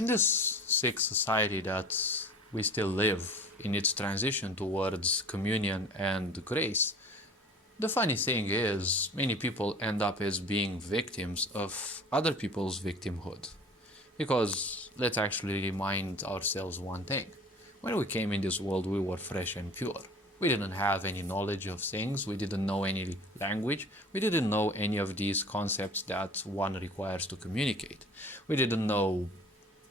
In this sick society that we still live in its transition towards communion and grace, the funny thing is many people end up as being victims of other people's victimhood. Because let's actually remind ourselves one thing. When we came in this world, we were fresh and pure. We didn't have any knowledge of things, we didn't know any language, we didn't know any of these concepts that one requires to communicate. We didn't know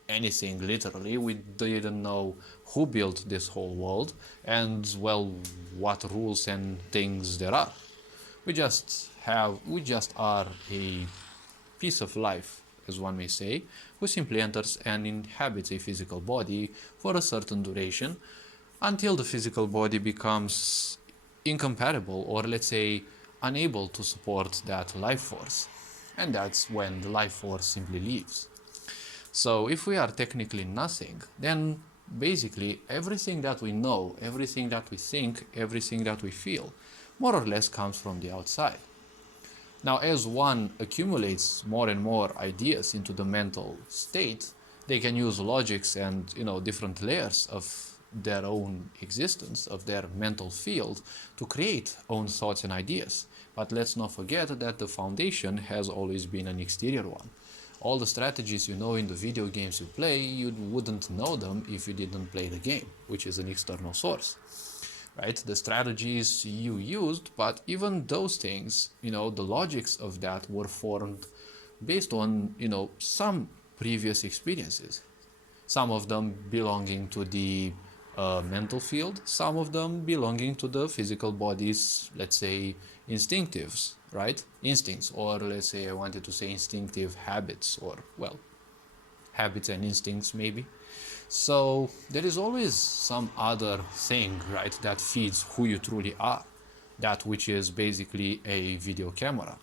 anything literally, we didn't know who built this whole world and, well, what rules and things there are. We just are a piece of life, as one may say, who simply enters and inhabits a physical body for a certain duration until the physical body becomes incompatible, or let's say unable to support that life force. And that's when the life force simply leaves. So if we are technically nothing, then basically everything that we know, everything that we think, everything that we feel, more or less comes from the outside. Now, as one accumulates more and more ideas into the mental state, they can use logics and, different layers of their own existence, of their mental field, to create own thoughts and ideas. But let's not forget that the foundation has always been an exterior one. All the strategies you know in the video games you play, you wouldn't know them if you didn't play the game, which is an external source. Right? The strategies you used, but even those things, the logics of that were formed based on, some previous experiences. Some of them belonging to the mental field, some of them belonging to the physical body's, let's say, instinctives, right? Instincts, or let's say I wanted to say instinctive habits, or, well, habits and instincts maybe. So there is always some other thing, right, that feeds who you truly are, that which is basically a video camera.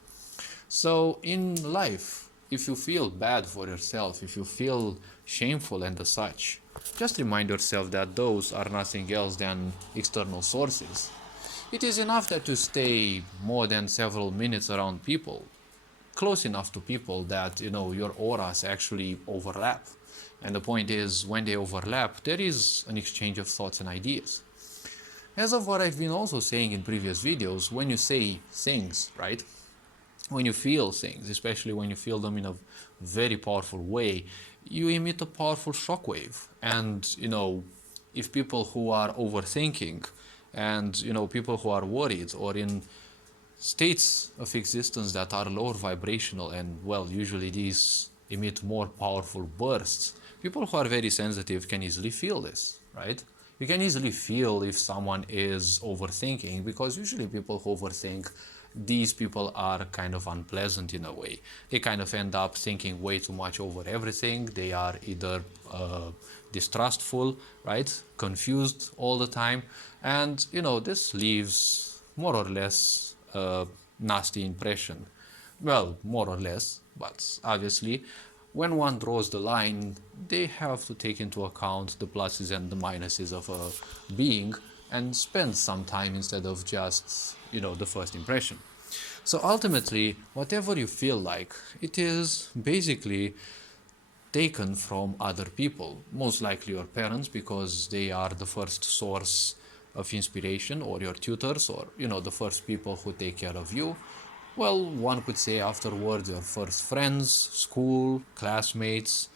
So in life, if you feel bad for yourself, if you feel shameful and as such, just remind yourself that those are nothing else than external sources. It is enough that you stay more than several minutes around people, close enough to people that, your auras actually overlap. And the point is, when they overlap, there is an exchange of thoughts and ideas. As of what I've been also saying in previous videos, when you say things, right? When you feel things, especially when you feel them in a very powerful way, you emit a powerful shockwave. And, if people who are overthinking and, people who are worried or in states of existence that are lower vibrational and, well, usually these emit more powerful bursts, people who are very sensitive can easily feel this, right? You can easily feel if someone is overthinking, because usually people who overthink, these people are kind of unpleasant in a way. They kind of end up thinking way too much over everything. They are either distrustful, right? Confused all the time. And, this leaves more or less a nasty impression. Well, more or less, but obviously, when one draws the line, they have to take into account the pluses and the minuses of a being and spend some time instead of just, the first impression. So ultimately, whatever you feel like, it is basically taken from other people, most likely your parents, because they are the first source of inspiration, or your tutors, or, the first people who take care of you. Well, one could say afterwards your first friends, school, classmates,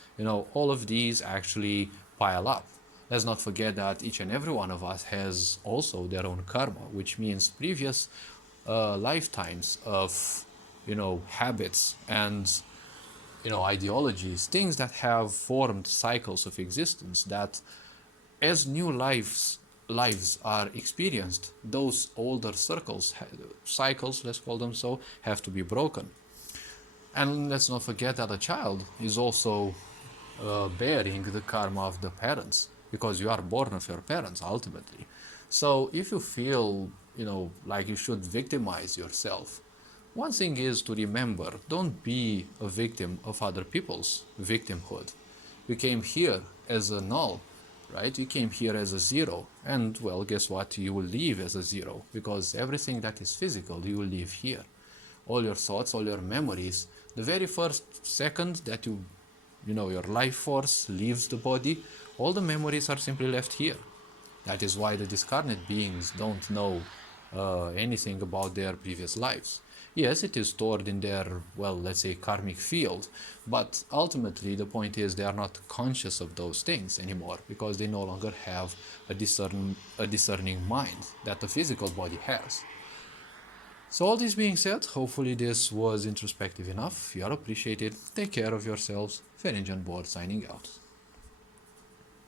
all of these actually pile up. Let's not forget that each and every one of us has also their own karma, which means previous lifetimes of, habits and, ideologies, things that have formed cycles of existence that as new lives are experienced, those older cycles, let's call them so, have to be broken. And let's not forget that a child is also bearing the karma of the parents, because you are born of your parents ultimately. So if you feel, like you should victimize yourself, one thing is to remember, don't be a victim of other people's victimhood. You came here as a null, right? You came here as a zero, and, well, guess what? You will leave as a zero, because everything that is physical, you will leave here. All your thoughts, all your memories, the very first second that you your life force leaves the body, all the memories are simply left here. That is why the discarnate beings don't know anything about their previous lives. Yes, it is stored in their, well, let's say, karmic field, but ultimately the point is they are not conscious of those things anymore because they no longer have a discerning mind that the physical body has. So, all this being said, hopefully this was introspective enough. You are appreciated. Take care of yourselves. Ferenc on board signing out.